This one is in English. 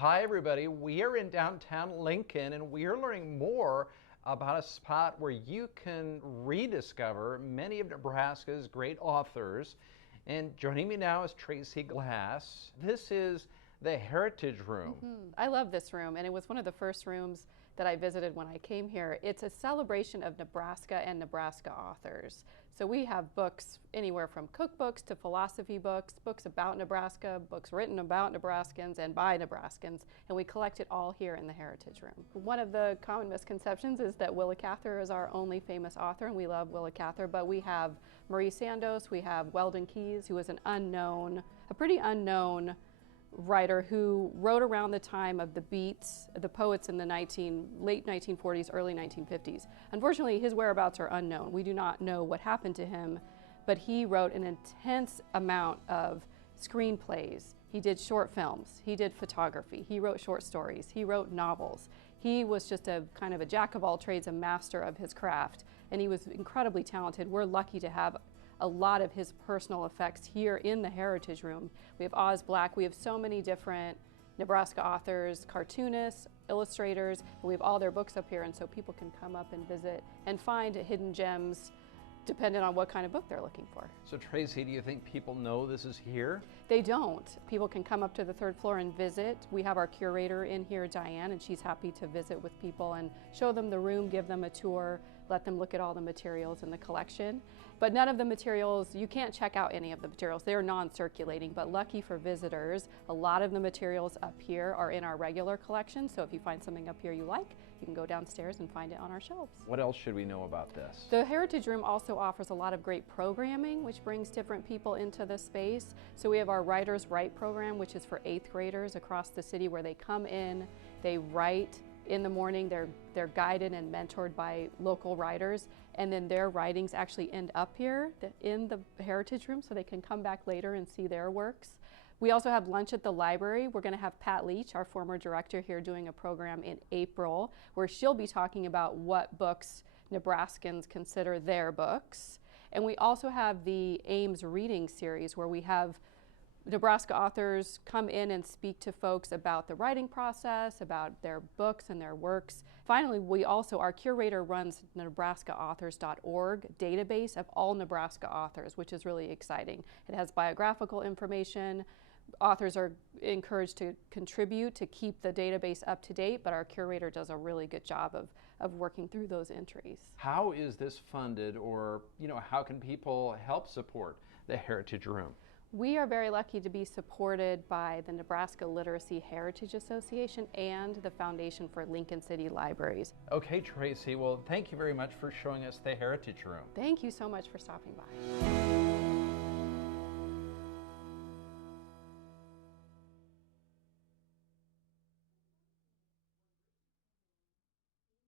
Hi everybody, we are in downtown Lincoln and we are learning more about a spot where you can rediscover many of Nebraska's great authors. And joining me now is Tracy Glass. This is the Heritage Room. I love this room, and it was one of the first rooms that I visited when I came here. It's a celebration of Nebraska and Nebraska authors. So we have books anywhere from cookbooks to philosophy books, books about Nebraska, books written about Nebraskans and by Nebraskans, and we collect it all here in the Heritage Room. One of the common misconceptions is that Willa Cather is our only famous author, and we love Willa Cather, but we have Marie Sandos, we have Weldon Keys, who is a pretty unknown writer who wrote around the time of the Beats, the poets in the late 1940s, early 1950s. Unfortunately, his whereabouts are unknown. We do not know what happened to him, but he wrote an intense amount of screenplays. He did short films, he did photography, he wrote short stories, he wrote novels. He was just a kind of a jack of all trades, a master of his craft, and he was incredibly talented. We're lucky to have a lot of his personal effects here in the Heritage Room. We have Oz Black, we have so many different Nebraska authors, cartoonists, illustrators, and we have all their books up here, and so people can come up and visit and find hidden gems depending on what kind of book they're looking for. So Tracy, do you think people know this is here? They don't. People can come up to the third floor and visit. We have our curator in here, Diane, and she's happy to visit with people and show them the room, give them a tour, let them look at all the materials in the collection. But none of the materials, you can't check out any of the materials. They're non-circulating, but lucky for visitors, a lot of the materials up here are in our regular collection, so if you find something up here you like, you can go downstairs and find it on our shelves. What else should we know about this? The Heritage Room also offers a lot of great programming, which brings different people into the space. So we have our Writers Write program, which is for 8th graders across the city, where they come in, they write in the morning, they're guided and mentored by local writers, and then their writings actually end up here in the Heritage Room, so they can come back later and see their works. We also have lunch at the library. We're going to have Pat Leach, our former director, here doing a program in April where she'll be talking about what books Nebraskans consider their books. And we also have the Ames reading series where we have Nebraska authors come in and speak to folks about the writing process, about their books and their works. Finally, our curator runs nebraskaauthors.org database of all Nebraska authors, which is really exciting. It has biographical information. Authors are encouraged to contribute to keep the database up to date, but our curator does a really good job of working through those entries. How is this funded, or how can people help support the Heritage Room? We are very lucky to be supported by the Nebraska Literacy Heritage Association and the Foundation for Lincoln City Libraries. Okay, Tracy, well, thank you very much for showing us the Heritage Room. Thank you so much for stopping by.